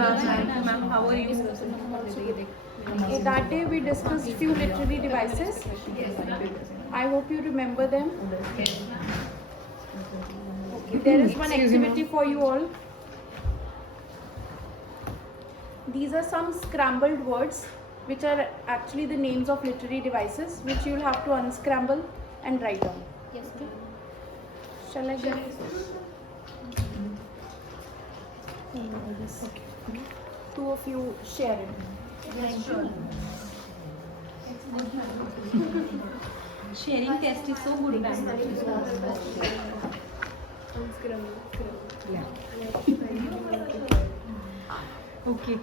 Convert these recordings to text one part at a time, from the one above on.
Ma'am, how are you? That day we discussed few literary devices. I hope you remember them. There is one activity for you all. These are some scrambled words which are actually the names of literary devices which you will have to unscramble and write down. Yes. Okay. Shall I get it? Okay. Two of you share it. Yes, sure. Sharing test is so good, ma'am. Okay.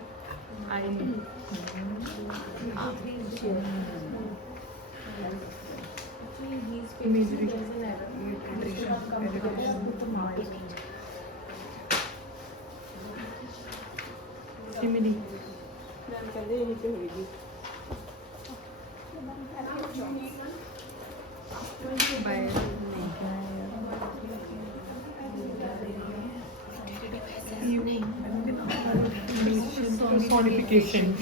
Personification.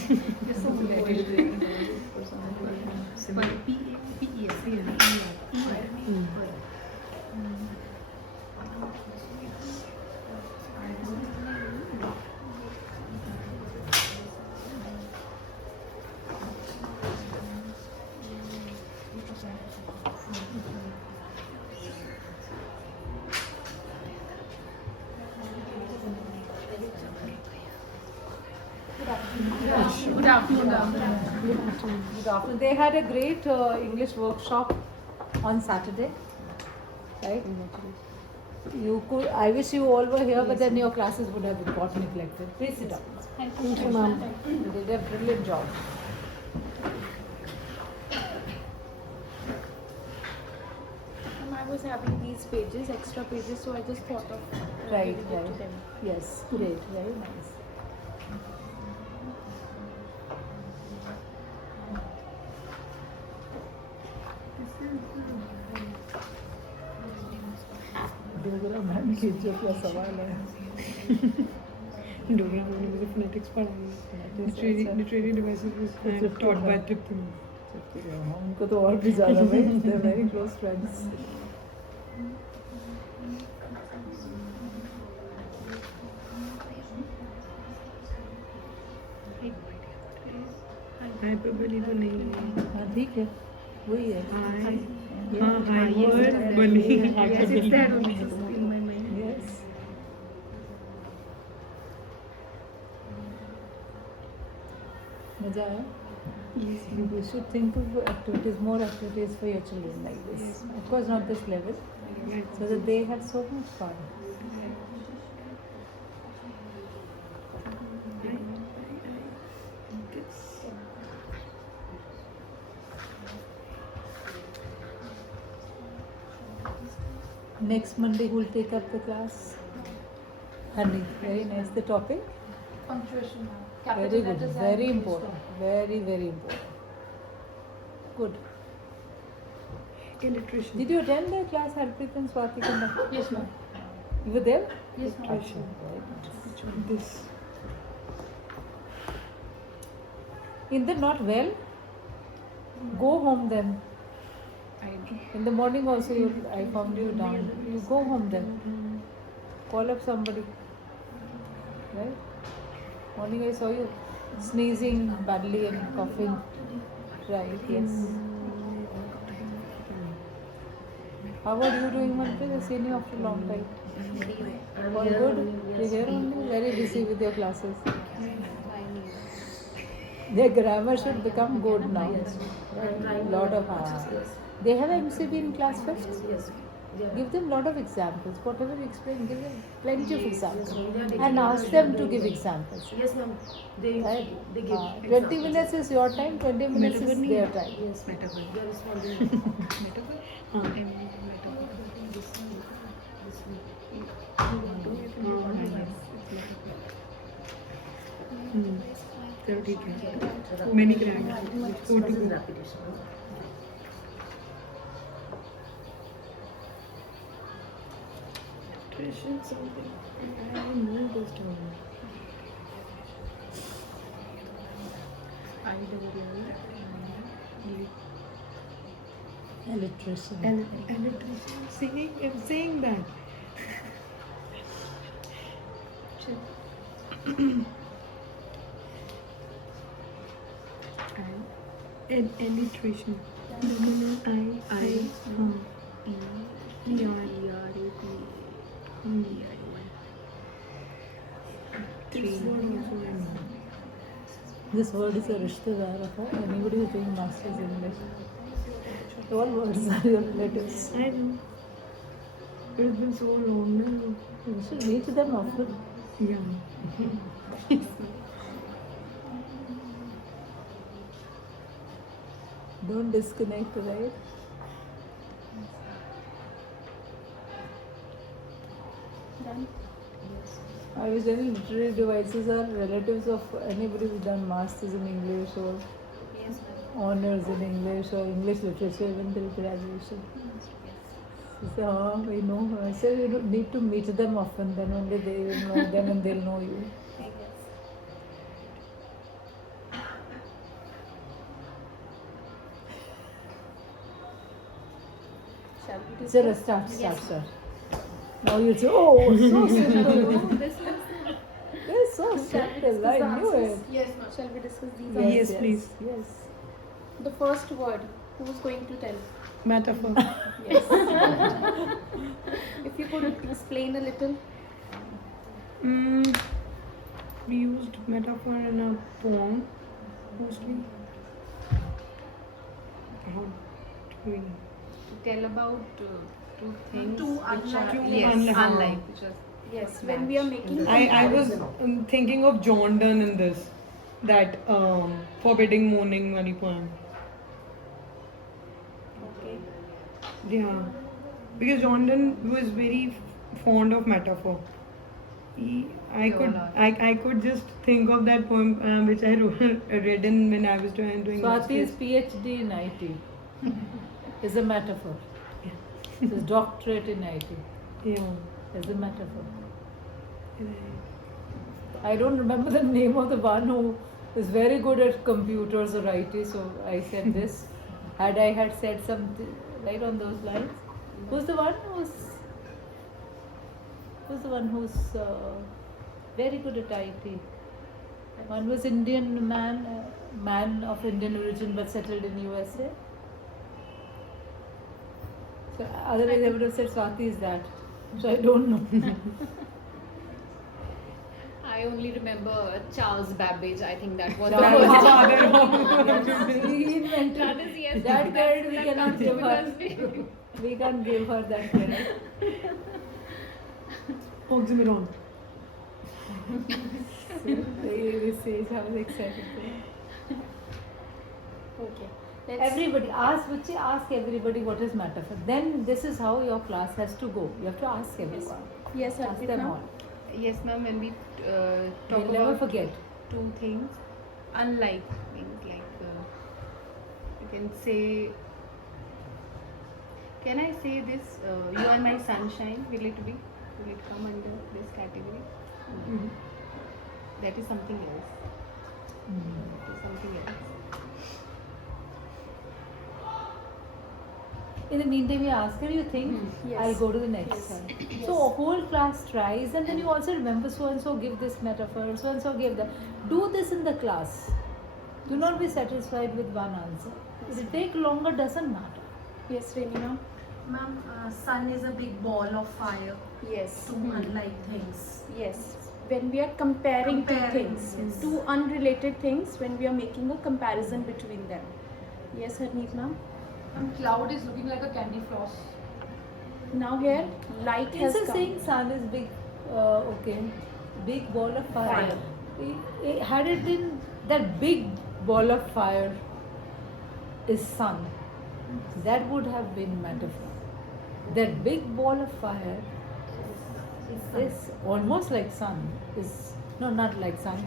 Good afternoon. Good afternoon. They had a great English workshop on Saturday, right? You could. I wish you all were here, but then your classes would have got neglected. Please sit down. Thank you, ma'am. They did a brilliant job. I was having these pages, extra pages, so I just thought of Right, giving it to right. them. Yes, great, very nice. Dogra ma'am की जो क्या सवाल है Dogra ma'am ने मुझे phonetics पढ़ाई literary devices taught by Tripti ma'am उनको तो और भी ज़्यादा भाई they very close friends hyperbole तो नहीं है हाँ ठीक है वही है हाइपरबोली Yes. मजा आया? You should think of activities, more activities for your children like this. Of course, not this level, so that they have so much fun. Next Monday, who will take up the class? Honey, very nice. The topic? Punctuation, ma'am. Very good. Very important. Very, very important. Good. Illiteration. Did you attend the class Harpreet and Swati conducted? Yes, ma'am. You were there? Yes, ma'am. Illiteration. This. In the not well? Go home then. In the morning also I found you down. You go home then. Call up somebody. Right? Morning I saw you sneezing badly and coughing. Right, yes. How are you doing, Manpreet? I've seen you after a long time. All good? You're here only? Very busy with your classes. Their grammar should become good now. Lot of They have MCB in class 5th? Yes. Give them lot of examples. Whatever you explain, give them plenty of examples. And ask them to give examples. Yes, ma'am. They Right? give 20 examples. minutes is your time, 20 minutes is their time. Yes, metaphor. They are responding. चलो ठीक है मैं नहीं कराएंगा Response is repetition. Something. I know this term. Electrician. Singing, I'm saying that. Alliteration. This word also I know. This word is a rishtedar of anybody who's doing masters in English. All words are your relatives. I know. It's been so long now. You should meet them often. Yeah. Don't disconnect, right? Done. I was telling literary devices are relatives of anybody who's done masters in English or Yes, ma'am. honors in English or English literature even till graduation. So I know. I said you don't need to meet them often, then only they will know them and they'll know you. Shall we Sir, discuss? start. Now you'll say, oh, so simple. Oh, this was. It's so simple. I knew it. Yes, ma'am. Shall we discuss these Yes, answers? please. Yes. The first word. Who's going to tell? Metaphor. Yes. If you could explain a little. We used metaphor in a poem mostly. How do we? Tell about two things Two which are unlike. yes, Unlike. unlike, which are Yes, when we are making I was comparison. thinking of John Donne in this, that forbidding mourning money poem. Okay. Yeah, because John Donne was very fond of metaphor. I could just think of that poem which I read in when I was doing Swati's masters. PhD in IT is a metaphor. His doctorate in IT Yeah. is a metaphor. I don't remember the name of the one who is very good at computers or IT, so I said this. Had I had said something right on those lines, who's the one who's very good at IT? One was Indian man of Indian origin but settled in USA. So otherwise I would have said Swati is that. So I don't know. I only remember Charles Babbage. I think that was Charles the He invented That is, yes, that credit we that cannot comes give her. because We can't give her that credit. Oxymoron. This is how excited. Okay. Let's Everybody ask everybody what is metaphor. Then this is how your class has to go. You have to ask everyone. Yes, Ask Arpit, them ma'am. all. yes, ma'am. When we They'll talk never about forget. two things, unlike things like you can say. Can I say this? You are my sunshine. Will it come under this category? That is something else. That is something else. In the meantime, you ask her, you think, Yes. I'll go to the next Yes. one. Yes. So a whole class tries, and then you also remember so and so give this metaphor, so and so gave that. Do this in the class. Do not be satisfied with one answer. If it take longer, doesn't matter. Yes, Renina. Ma'am, sun is a big ball of fire. Yes. Two unlike things. Yes. When we are comparing two Comparing, things, yes. two unrelated things, when we are making a comparison between them. Yes, Harneet ma'am. Cloud is looking like a candy floss. Now here, light has Instead of come. saying sun is big, okay, big ball of fire. Had it been that big ball of fire is sun, that would have been metaphor. That big ball of fire is almost like sun. No, not like sun.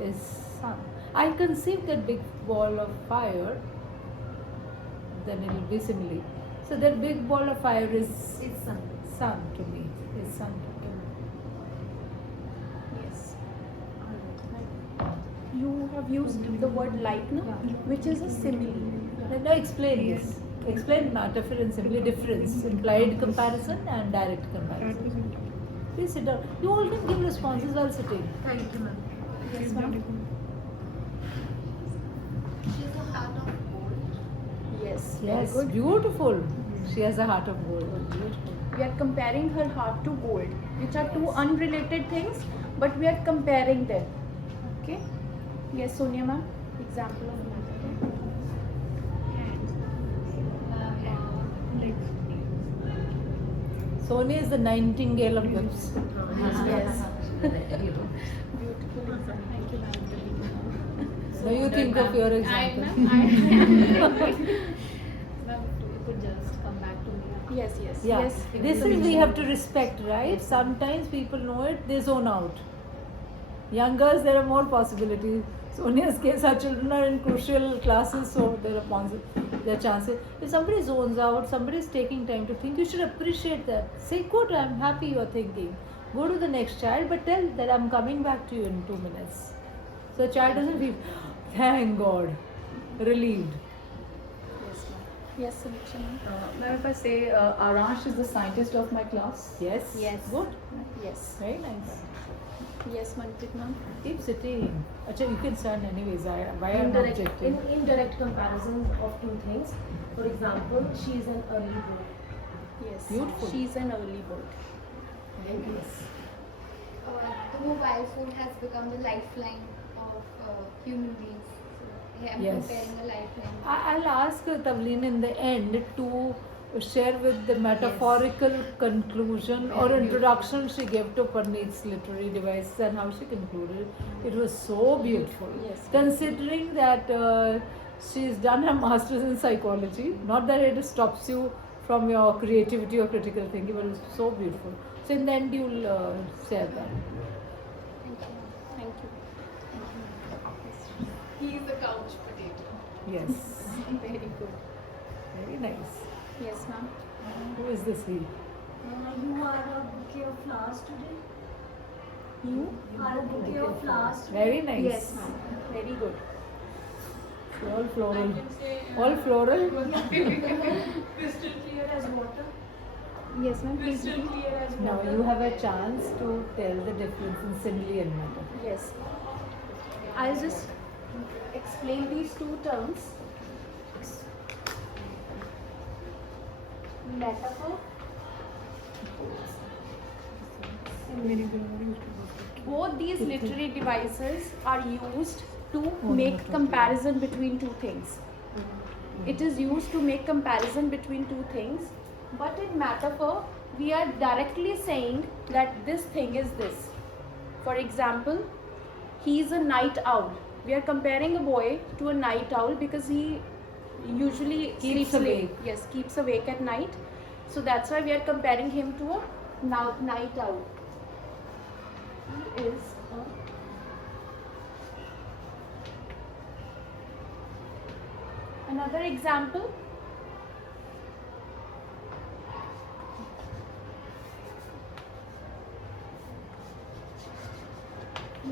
Is sun. I conceive that big ball of fire. Then it will be simile. So that big ball of fire is It's sun. sun to me. Is sun to me. Yes. you have used the word like, no? Which is a simile. Now explain this. Explain metaphor and simile difference, implied comparison and direct comparison. Please sit down. You all can give responses while sitting. Thank you, ma'am. Yes, ma'am. She has a heart of gold. Yes. Yes, Very good. beautiful. She has a heart of gold. Beautiful. We are comparing her heart to gold, which are two unrelated things, but we are comparing them. Okay? Yes, Sonia ma'am. Example of metaphor. Sonia is the nightingale of lips. Yes. Beautiful example. Thank you, ma'am. Now you think of your example. Ma'am, you could just come back to me. Yes, yes, Yeah, yes. this is we have to respect, right? Sometimes people know it, they zone out. Young girls, there are more possibilities. Sonia's case, her children are in crucial classes, so there are chances. If somebody zones out, somebody is taking time to think, you should appreciate that. Say, good, I'm happy you are thinking. Go to the next child, but tell that I'm coming back to you in 2 minutes. So the child doesn't feel, thank God, relieved. Yes, ma'am. Yes, Samiksha ma'am. Ma'am, if I say Aransh is the scientist of my class. Yes? Yes. Good. Yes. Very nice. Yes, Manpreet ma'am. Keep sitting. Acha, you can stand anyways. Why am I Indirect, objecting? in indirect comparison of two things. For example, she is an early bird. Yes. Beautiful. She's an early bird. Yes. The mobile phone has become the lifeline of human beings. So, I'm Yes. comparing a lifeline. I'll ask Tavleen in the end to share with the metaphorical conclusion or introduction she gave to Parneet's literary devices and how she concluded. It was so beautiful. Yes. Considering that she's done her master's in psychology, not that it stops you from your creativity or critical thinking, but it's so beautiful. So in the end, you'll share that. Thank you. Thank you. He is the couch potato. Yes. Very good. Very nice. Yes, ma'am. Who is this he? You are a bouquet of flowers today. You? Are a bouquet of flowers today. Very nice. Yes, ma'am. Very good. All floral. All floral. Crystal clear as water. Yes, ma'am. Please Crystal repeat. clear as Now water. you have a chance to tell the difference in simile and metaphor. Yes. I'll just explain these two terms. Metaphor. Both these literary devices are used to make comparison between two things. It is used to make comparison between two things, but in metaphor, we are directly saying that this thing is this. For example, he is a night owl. We are comparing a boy to a night owl because he usually Keeps sleeps awake. late. Yes, keeps awake at night. So that's why we are comparing him to a night owl. He is another example.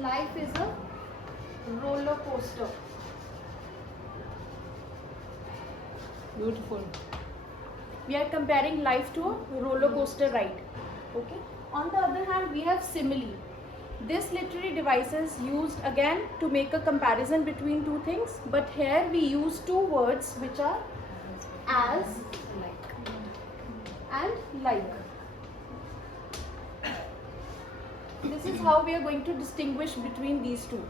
Life is a roller coaster. Beautiful. We are comparing life to a roller coaster ride. Okay. On the other hand, we have simile. This literary device is used again to make a comparison between two things, but here we use two words which are as and like. This is how we are going to distinguish between these two.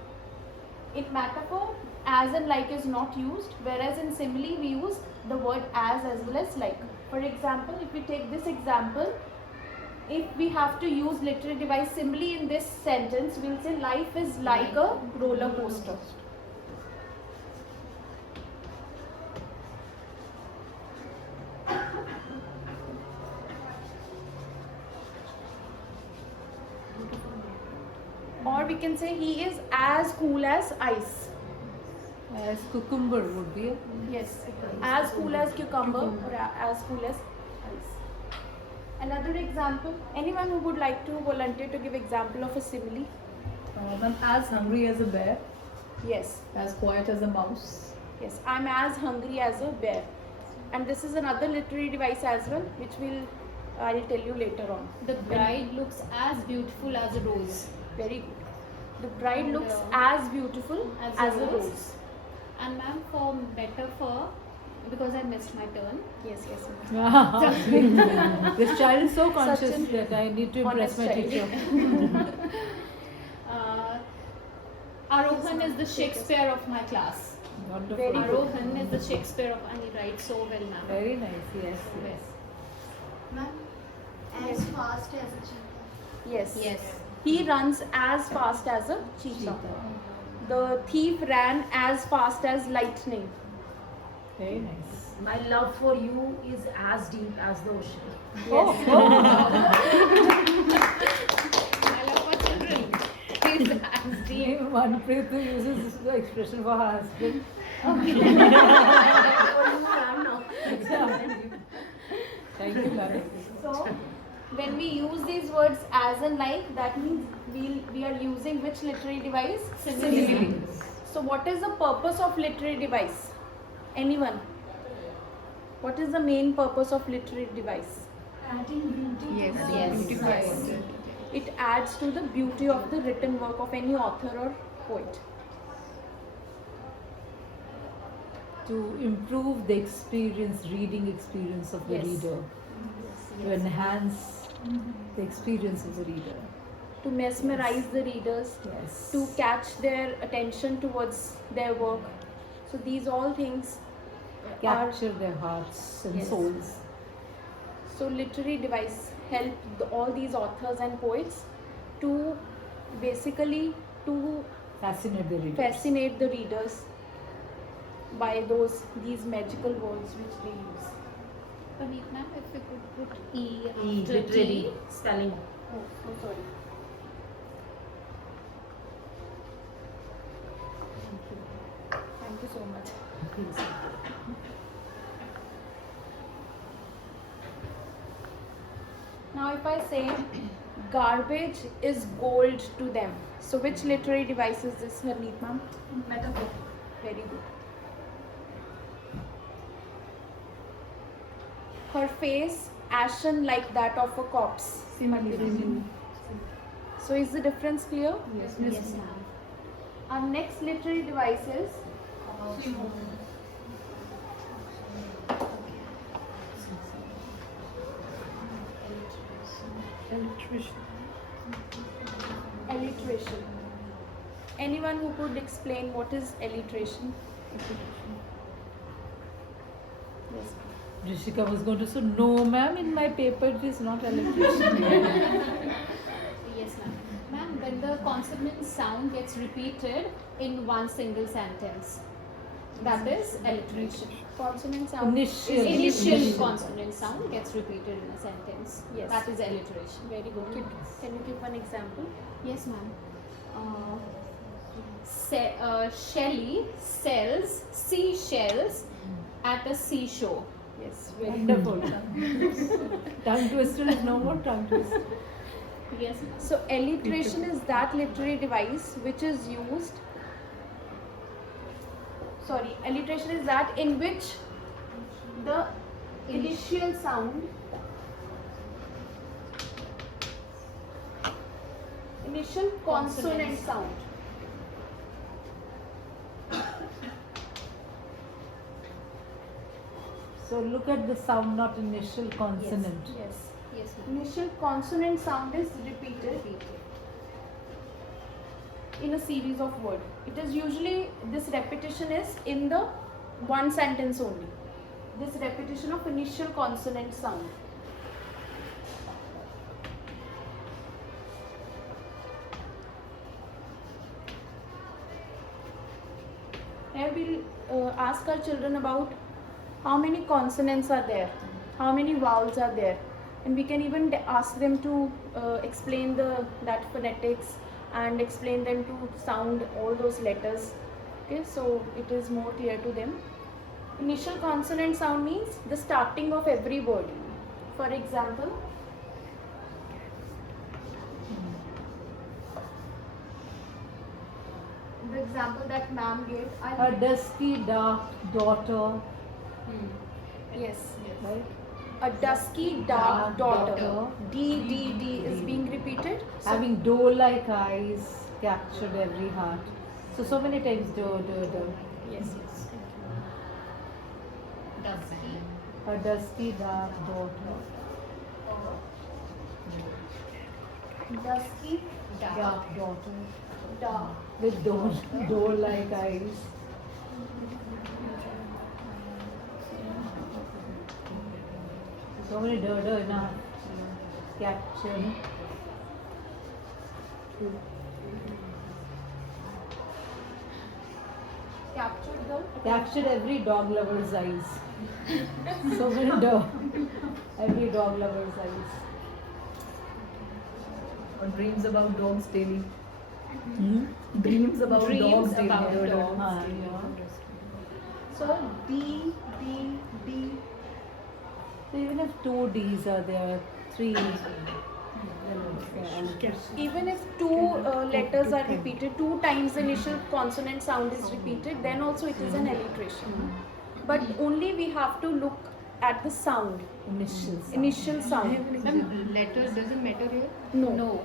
In metaphor, as and like is not used, whereas in simile we use the word as well as like. For example, if we take this example, if we have to use literary device simile in this sentence, we'll say life is like a roller coaster. Or we can say he is as cool as ice. As cucumber would be. Yes, as cool as cucumber or as cool as ice. Another example, anyone who would like to volunteer to give example of a simile? Ma'am, as hungry as a bear. Yes. As quiet as a mouse. Yes, I'm as hungry as a bear. And this is another literary device as well, which I'll tell you later on. The bride looks as beautiful as a rose. Very good. The bride And, looks as beautiful as a rose. rose. And ma'am, for metaphor, because I missed my turn. Yes, yes. ma'am. This child is so Such conscious an that I need to impress honest my child. teacher. Arohan is the Shakespeare of my class. Wonderful. Very good. Arohan is the Shakespeare of, and he writes so well, ma'am. Very nice, yes. So well. Ma'am, as fast as a cheetah. Yes. Yes. He runs as fast as a cheetah. The thief ran as fast as lightning. Very nice. My love for you is as deep as the ocean. I love for children. He's as deep. Manpreet uses this expression for her husband. For you, ma'am, now. Thank you, Lara. So, when we use these words as and like, that means we are using which literary device? Simile. So, what is the purpose of literary device? Anyone? What is the main purpose of literary device? Adding beauty. Yes. to Yes. the Yes. It adds to the beauty of the written work of any author or poet. To improve the experience, reading experience of the Yes. reader. To enhance the experience of the reader. To mesmerize the readers, Yes. to catch their attention towards their work. So these all things are, Capture their hearts and Yes. souls. so literary device help all these authors and poets to basically to Fascinate the reader. fascinate the readers by these magical words which they use. Parneet ma'am, if you could put E E, after literally T. spelling. Oh, so sorry. Thank you so much. Now, if I say garbage is gold to them, so which literary device is this, Harneet ma'am? Metaphor. Very good. Her face ashen like that of a corpse. So is the difference clear? Yes, ma'am. Our next literary device is alliteration. Anyone who could explain what is alliteration? Yes. Rishika was going to say, no ma'am, in my paper it is not alliteration. Yes, ma'am. Ma'am, when the consonant sound gets repeated in one single sentence, that is alliteration. Consonant sound. Initial consonant sound gets repeated in a sentence. Yes. That is alliteration. Very good. Can you give one example? Yes, ma'am. Shelley sells seashells at a seashore. Yes, very Wonderful. Tongue twister is no more tongue twister. Yes, ma'am. So alliteration is that literary device which is used. Sorry, alliteration is that in which the initial sound, initial consonant sound. So look at the sound, not initial consonant. Yes. Yes, ma'am. Initial consonant sound is repeated in a series of words. It is usually, this repetition is in the one sentence only. This repetition of initial consonant sound. Here we'll ask our children about how many consonants are there, how many vowels are there, and we can even ask them to explain that phonetics and explain them to sound all those letters. Okay, so it is more clear to them. Initial consonant sound means the starting of every word. For example, the example that ma'am gave, A dusky dark daughter, Yes. right? A dusky dark daughter. D is being repeated. So Having doe-like eyes, captured every heart. So many times doe. yes. A dusky dark daughter. dusky, Dark daughter. dark. With doe-like eyes. So many doe na captured. Captured every dog lover's eyes. So many every dog lover's eyes. Or dreams about dogs daily. Dreams about dogs daily. about I heard dogs. that. So D. So even if 2 D's are there, 3. Even if two letters are repeated, 2 times the initial consonant sound is repeated, then also it is an alliteration. But only we have to look at the sound, initial sound. Letters doesn't matter here. No.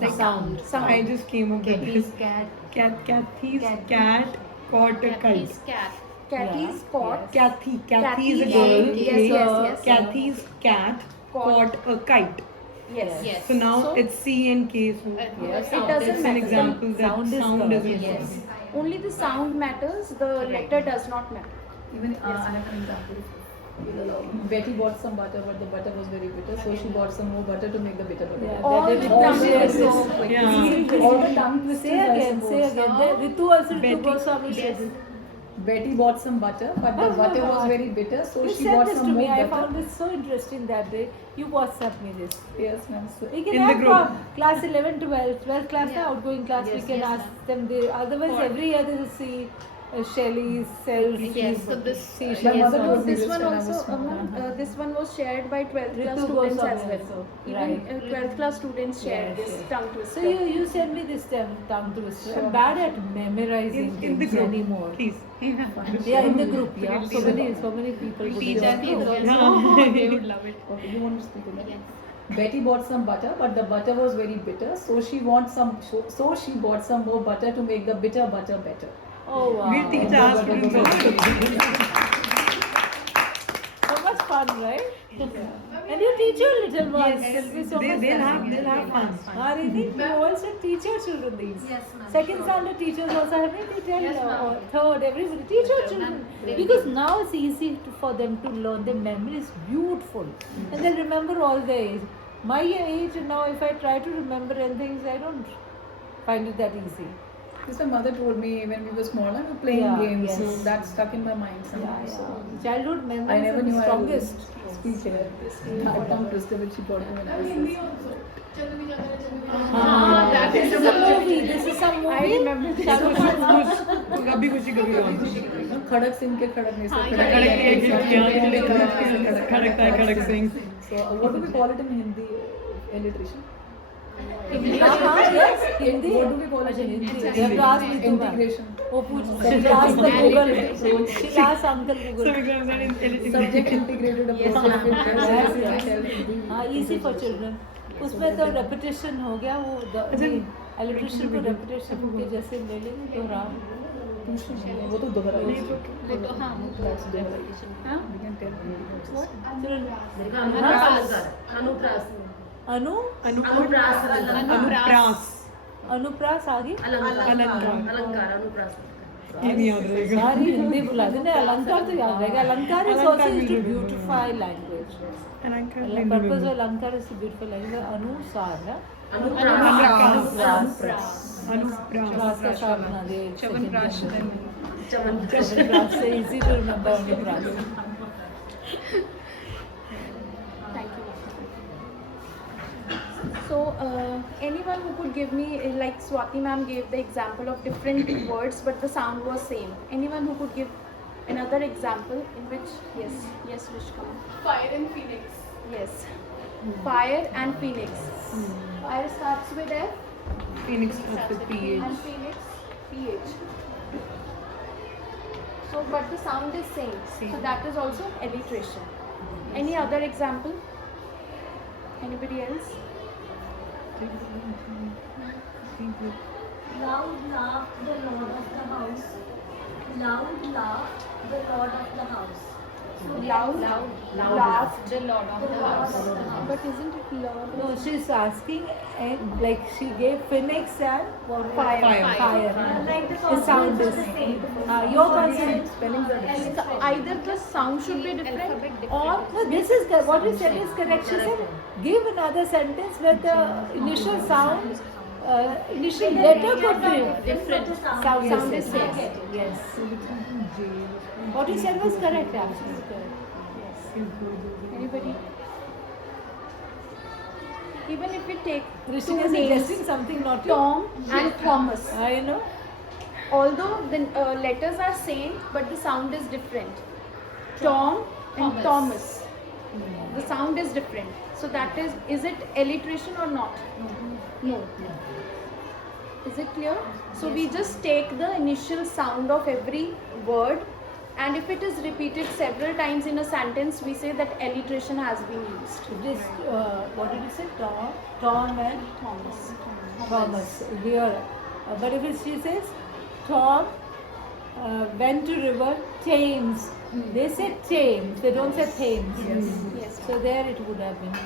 Like sound. I just came up with this. Kathy's cat caught a kite. Cat. Kathy's caught. Kathy is a Kathy's girl. cat. okay? Yes. Kathy's cat caught a kite. Yes. Yes. So now So- it's C and K. So Yes, It doesn't it's an matter. example that Sound is sound correct. is Yes. important. Only the sound matters, the letter does not matter. Even I have an example. Betty bought some butter, but the butter was very bitter, so she bought some more butter to make the bitter butter. Yeah, All that the Ritu tongue says twisters. this. Yeah. All the tongue twisters. Say I again. suppose. Ritu also, Ritu Betty- Goswami said this. Betty bought some butter, but the Oh my butter was God. very bitter, so You she said bought this some to more me. I butter. found it so interesting that day. You WhatsApp me this. Yes, ma'am. So, We can In the have group. class 11, 12 class, Yeah. outgoing class. Yes, we can yes, ask them. Otherwise, For- every year they will see Shelley, Cells. Yes, so this My mother So told me this this one when I was also, small. this one was shared by 12th class Ritu students Goswami as well. also. Even Right. 12th class students shared Yes, this yes. tongue So twister. you send me this tongue twister. I'm bad at memorizing In the things group, anymore. please. Yeah, in the group. Yeah, so many people. would teach our know. kids also. Yeah. They would love it. Okay, you want to speak in that? Yes. Betty bought some butter, but the butter was very bitter, so she bought some more butter to make the bitter butter better. Oh wow. We'll teach our students also. So much fun, right? And you teach your little ones. Yes. It'll be so much They'll fun. have fun. Really? You also teach your children these. Yes, ma'am. Second standard teachers also have it. They tell Yes, ma'am. or third, everybody. Teach your children. Because now it's easy for them to learn. Their memory is beautiful. And they remember all their age. My age now, if I try to remember anything, I don't find it that easy. Because my mother told me when we were small, we were playing Yeah, games, yes. so that stuck in my mind somehow. Yeah, So yeah. Childhood memories I never are the knew I strongest. would speak here. That tongue twister which she taught me when I was little. That This is a movie. This is a movie. I remember this. कभी खुशी कभी गम. खड़क सिंह के खड़क नहीं से खड़क Singh. So what do we call it in Hindi? Alliteration. Yes, Hindi. What do we call it अच्छा, in Hindi. Hindi? You have to ask me too, ma'am. Integration. वो पूछ she'll ask the Google. She'll ask Uncle Google. So because that is Subject integrated approach. हाँ, easy for children. उसमें तो repetition हो गया वो alliteration को repetition के जैसे ले लेंगे दोहरा. वो तो दोहरा है. वो तो हाँ वो तो That's dohra. हाँ? We can tell. अनु अनुप्रास. अनुप्रास आगे अलंकार. ये नहीं याद रहेगा. सारी हिंदी बुला देना अलंकार तो याद रहेगा अलंकार is also used to beautify language अलंकार. the purpose of अलंकार is to beautify language अनुसार ना अनुप्रास का सार बना दे च्यवनप्राश से easy to remember अनुप्रास. Thank you. So, anyone who could give me, like Swati ma'am gave the example of different words, but the sound was same. Anyone who could give another example in which, yes, Rish, come on. Fire and phoenix. Yes, fire and phoenix. Fire starts with F Phoenix starts with PH. and phoenix PH. So, but the sound is same. So that is also alliteration. Any other example? Anybody else? Loud laughed the lord of the house. Loud laughed the lord of the house. So Loud laughed The Lord of the house. But isn't it lord? No, she's asking, and like she gave phoenix and Fire. fire. like the The sound consonants is are the same. your consonant. So either the sound should be different or No, this is what you said is correct. She said, give another sentence where the initial sound, initial letter could be different. sound is same. same. Yes. What you said was correct, actually. Anybody? Even if we take Rishika two is names, suggesting something not Tom and Thomas, I know. although the letters are same, but the sound is different. Tom and Thomas. The sound is different. So that is it alliteration or not? No. Is it clear? So we just take the initial sound of every word, and if it is repeated several times in a sentence, we say that alliteration has been used. This, what did you say? Tom and Thomas. Here. But if she says, Tom went to river Thames. They say Thames. They don't say Thames. Yes. So there it would have been.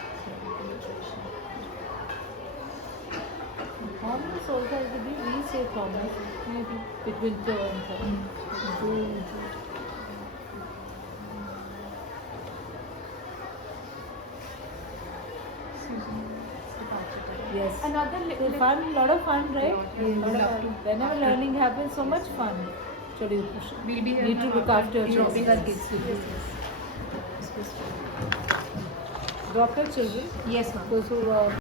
Thomas also, I believe we say Thomas. Maybe between two and Thomas. Yes. Another So fun, lot of fun, right? Whenever learning happens, so much fun. Actually, We'll be here need to now look after dropping our kids. Drop your children. Yes, ma'am. Those who